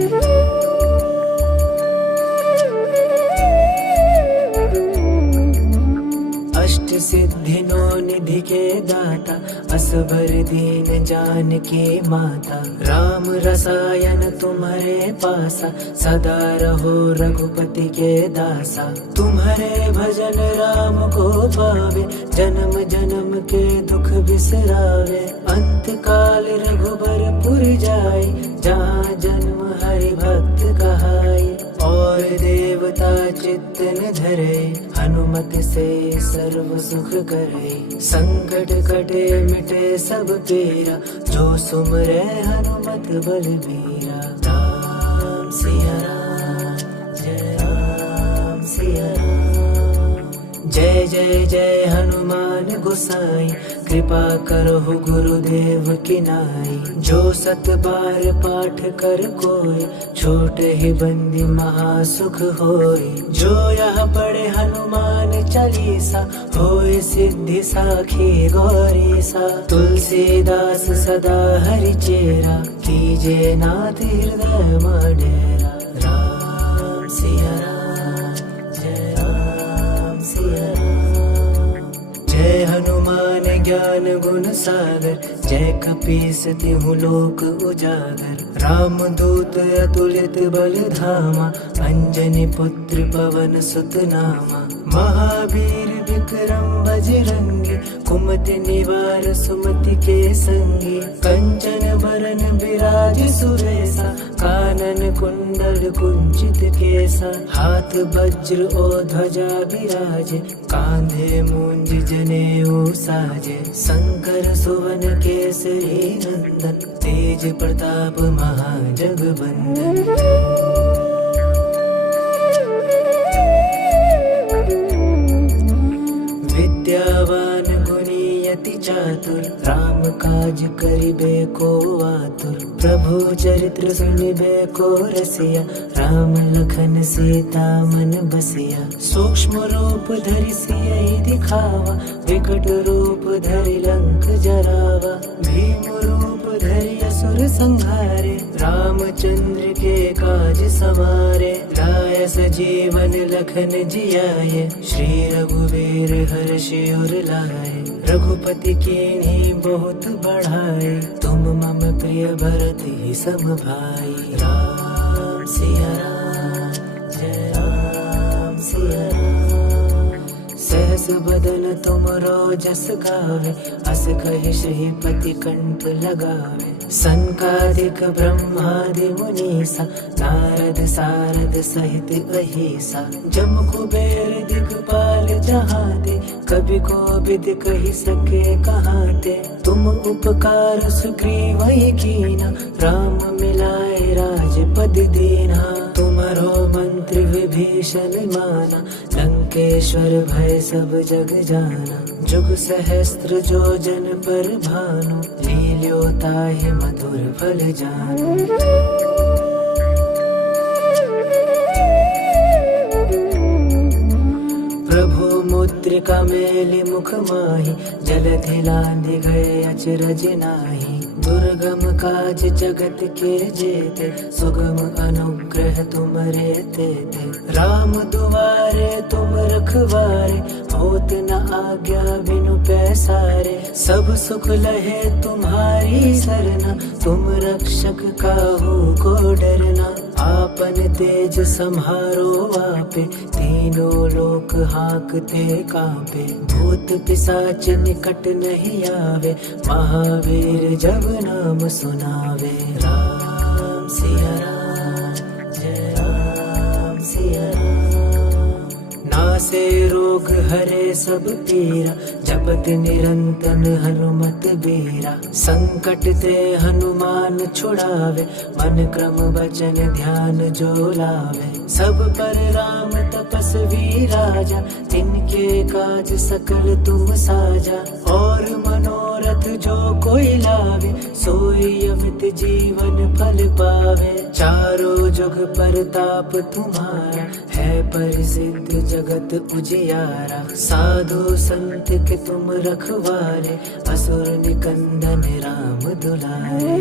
अष्ट अष्ट सिद्धिनो निधि के दाता, असबर दीन जान की माता। राम रसायन तुम्हारे पासा, सदा रहो रघुपति के दासा। तुम्हारे भजन राम को पावे, जन्म जन्म के दुख बिसरावे। अंत काल रघुबरपुर जाए, जहाँ जन्म हरि भक्त कहाए। और देवता चित्त न धरे, हनुमत से सर्व सुख करे। संकट कटे मिटे सब पीरा, जो सुमरे हनुमत बलबीरा। राम सिया राम, जय राम सिया राम। जय जय जय हनुमान गोसाई, कृपा करो गुरुदेव की नाई। जो सत बार पाठ कर कोई, छोटे ही बंदी महासुख होय। जो यह पढ़े हनुमान चालीसा, होय सिद्धि साखी गौरी सा। तुलसीदास सदा हरि चेरा, कीजे नाथ हृदय माडेरा। राम सिया राम, जय राम सिया राम। जय हनुमान ज्ञान गुण सागर, जय कपीस तिहु लोक उजागर। राम दूत अतुलित बल धामा, अंजनी पुत्र पवन सुत नामा। महावीर विक्रम बजरंगी, कुमति निवार सुमति के संगी। कंचन बरन बिराज सुरेसा, कानन कुंडल कुंचित केसा। हाथ वज्र और ध्वजा बिराजे, कांधे मूंज जनेऊ साजे। शंकर सुवन केसरी नंदन, तेज प्रताप महाजगबंदन। विद्यावान गुणी अति चातुर, राम काज करिबे को आतुर। प्रभु चरित्र सुनिबे को रसिया, राम लखन सीता मन बसिया। सूक्ष्म रूप धरि सियहि दिखावा, विकट रूप धरि लंक जरावा। भीम रूप धरि असुर संहारे, रामचंद्र के काज सवारे। लाय सजीवन लखन जियाए, श्री रघुवीर हर्षि उर लाए। रघुपति कीन्ही बहुत बढ़ाए, तुम मम प्रिय भरति सम भाई। राम सिया राम, जय राम सिया राम। सहस बदन तुमरो जस गावे, अस कहि श्रीपति कंठ लगावे। सनकादिक ब्रह्मादि मुनीसा, नारद सारद सहित अहिसा। जम कुबेर दिगपाल जहाते, कवि कोविद कहि सके कहाते। तुम उपकार सुग्रीवहि कीना, राम मिलाए राजपद दीना। तुम्हारो मंत्र विभीषण माना, लंकेश्वर भय सब जग जाना। जुग सहस्त्र जो जन पर भानु, लील्यो ताहि मधुर फल जानु। प्रभु मुद्रिका मेलि मुख माहि, जलधि लांघि गए अचरज नाहि। दुर्गम काज जगत के जेते, सुगम अनुग्रह तुमरे तेते। राम दुआरे तुम रखवारे, होत न आज्ञा बिनु पैसारे। सब सुख लहे तुम्हारी सरना, तुम रक्षक काहू को डरना। आपन तेज सम्हारो आपे, तीनों लोक हाकते कांपे। भूत पिशाच निकट नहीं आवे, महावीर जब नाम सुनावे। राम सिया राम, जय राम सिया राम। नासे रोग हरे सब पीरा, जपत निरंतन हनुमत बीरा। संकट ते हनुमान छुड़ावे, मन क्रम वचन ध्यान जो लावे। सब पर राम तपस्वी राजा, तिनके काज सकल तुम साजा। और मनोरथ जो कोई लावे, सोई अमित जीवन फल पावे। चारों जुग परताप तुम्हारा, है प्रसिद्ध जगत उजियारा। साधु संत के तुम रखवारे, असुर निकंदन राम दुलारे।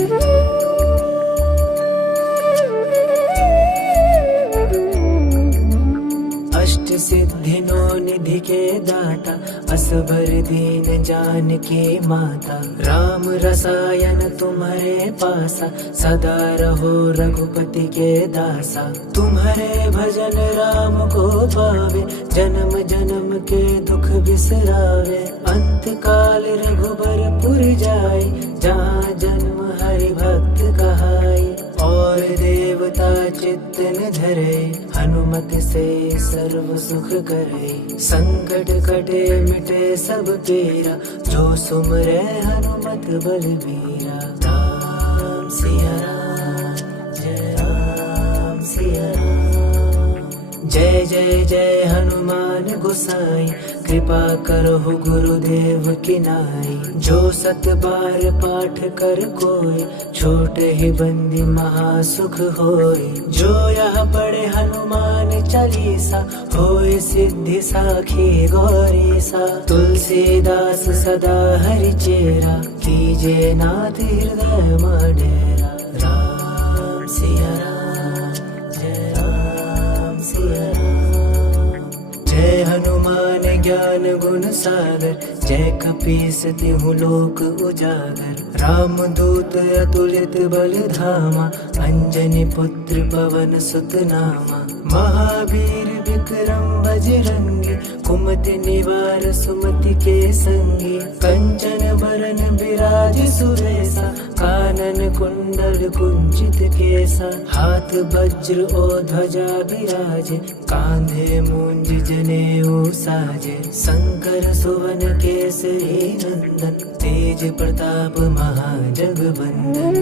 अष्ट सिद्धि नो निधि के दाता, असबर दीन जान की माता। राम रसायन तुम्हारे पासा, सदा रहो रघुपति के दासा। तुम्हारे भजन राम को पावे, जन्म जन्म के दुख बिसरावे। अंत काल रघुबरपुर जाए, जहाँ जन्म हरि भक्त कहाए। और देवता चित्त न धरे, हनुमत से सर्व सुख करे। संकट कटे मिटे सब पीरा, जो सुमरे हनुमत बलबीरा। राम सिया राम, जय राम सिया राम। जय जय जय हनुमान गोसाई, कृपा करो गुरुदेव की नाई। जो सत बार पाठ कर कोई, छोटे ही बंदी महासुख होय। जो यह पढ़े हनुमान चालीसा, होय सिद्धि साखी गौरीसा। तुलसीदास सदा हरि चेरा, कीजे नाथ हृदय डेरा। राम सिया राम, जय राम सिया राम। जय हनुमान ज्ञान गुण सागर, जय कपीस तिहु लोक उजागर। राम दूत अतुलित बल धामा, अंजनी पुत्र पवन सुत नामा। महावीर विक्रम बजरंगी, कुमति निवार सुमति के संगी। कंचन बरन बिराज सुरेसा, कानन कुंडल कुंचित केसा। हाथ वज्र और ध्वजा बिराजे, कांधे मूंज जनेऊ साजे। शंकर सुवन केसरी नंदन, तेज प्रताप महाजगवंदन।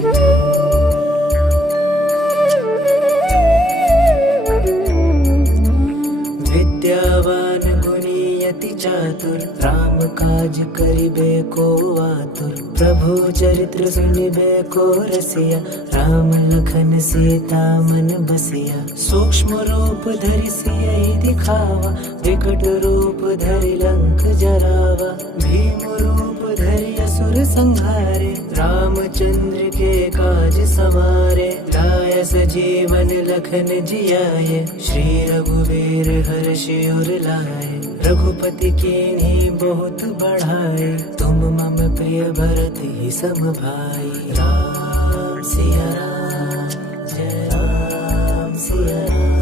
विद्यावान गुणी अति चातुर, राम काज करिबे को आतुर। प्रभु चरित्र सुनिबे को रसिया, राम लखन सीता मन बसिया। सूक्ष्म रूप धरि सियहि दिखावा, विकट रूप धरि लंक जरावा। भीम रूप धरि असुर संहारे, रामचंद्र के काज सवारे। लाय सजीवन लखन जियाए, श्री रघुवीर हर्षि उर लाए। रघुपति कीन्ही बहुत बढ़ाए, तुम मम प्रिय भरत ही सम भाई। राम सिया राम, जय राम सिया राम।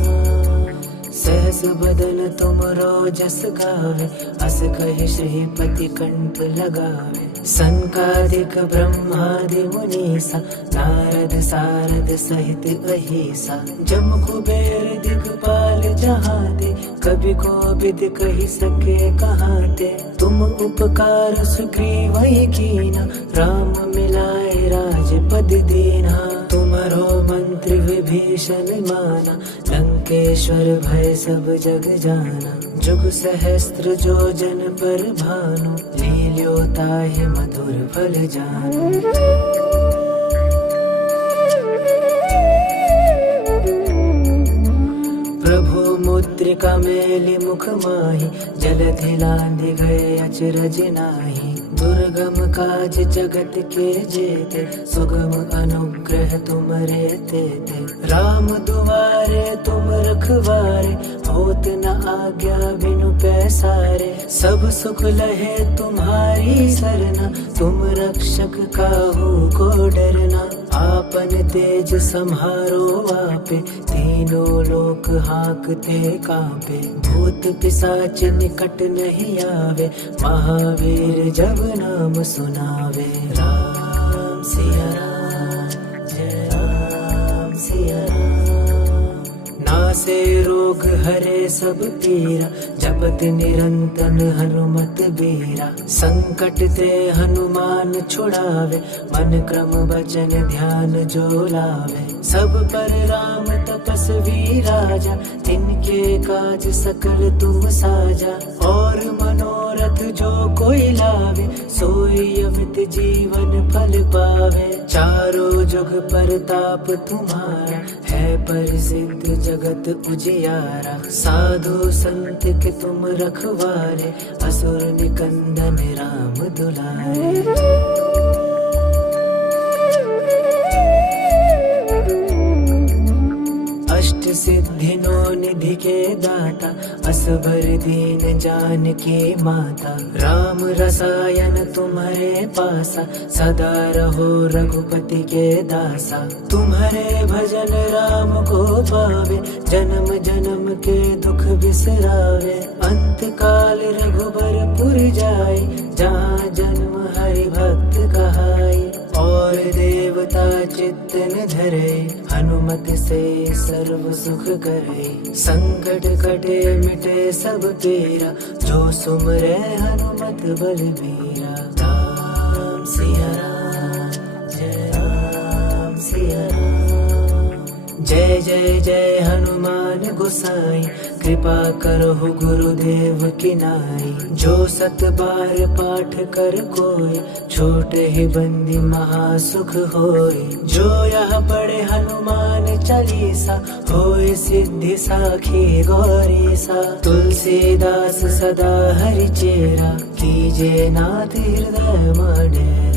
सहस बदन तुमरो जस गावे, अस कहि श्रीपति कंठ लगावे। संकादिक ब्रह्मादि मुनीसा, नारद सारद सहित अहिसा। जम कुबेर दिगपाल जहाँ ते, कभी कोविद कहि सके कहाँ ते। तुम उपकार सुग्रीवहि कीना, राम मिलाए राजपद दीना। तुम्हारो मंत्र विभीषण माना, लंकेश्वर भय सब जग जाना। जुग सहस्त्र जो जन पर भानु, लील्यो ताहि मधुर फल जानु। प्रभु मुद्रिका मेलि मुख माहि, जलधि लांघि गए अचरज नाहि। दुर्गम काज जगत के जेते, सुगम अनुग्रह तुमरे तेते। राम दुआरे तुम रखवारे, होत न आज्ञा बिनु पैसारे। सब सुख लहे तुम्हारी सरना, तुम रक्षक काहू को डरना। आपन तेज सम्हारो आपे, तीनों लोक हाकते कांपे। भूत पिशाच निकट नहीं आवे, महावीर जब नाम सुनावे। राम सिया राम, जय राम सिया राम। नासे रोग हरे सब पीरा, जपत निरंतन हनुमत बीरा। संकट ते हनुमान छुड़ावे, मन क्रम वचन ध्यान जो लावे। सब पर राम तपस्वी राजा, तिनके काज सकल तुम साजा। और मनोरथ जो कोई लावे, सोई अमित जीवन फल पावे। चारों जुग परताप तुम्हारा, है प्रसिद्ध जगत उजियारा। साधु संत के तुम रखवारे, असुर निकंदन राम दुलारे। अष्ट सिद्धि नो निधि के दाता, असबर दीन जान की माता। राम रसायन तुम्हारे पासा, सदा रहो रघुपति के दासा। तुम्हारे भजन राम को पावे, जन्म जन्म के दुख बिसरावे। अंत काल रघुबरपुर जाए, जहाँ जन्म हरि भक्त कहाए। और देवता चित्त न धरे, हनुमत से सर्व सुख करे। संकट कटे मिटे सब पीरा, जो सुमरे हनुमत बलबीरा। राम सिया राम, जय राम सिया राम। जय जय जय हनुमान गोसाई, कृपा करो गुरुदेव की नाई। जो 7 बार पाठ कर कोई, छोटे ही बंदी महासुख होय। जो यह पढ़े हनुमान चालीसा, होय सिद्धि साखी गौरीसा। तुलसीदास सदा हरि चेरा, कीजे नाथ हृदय मां डेरा।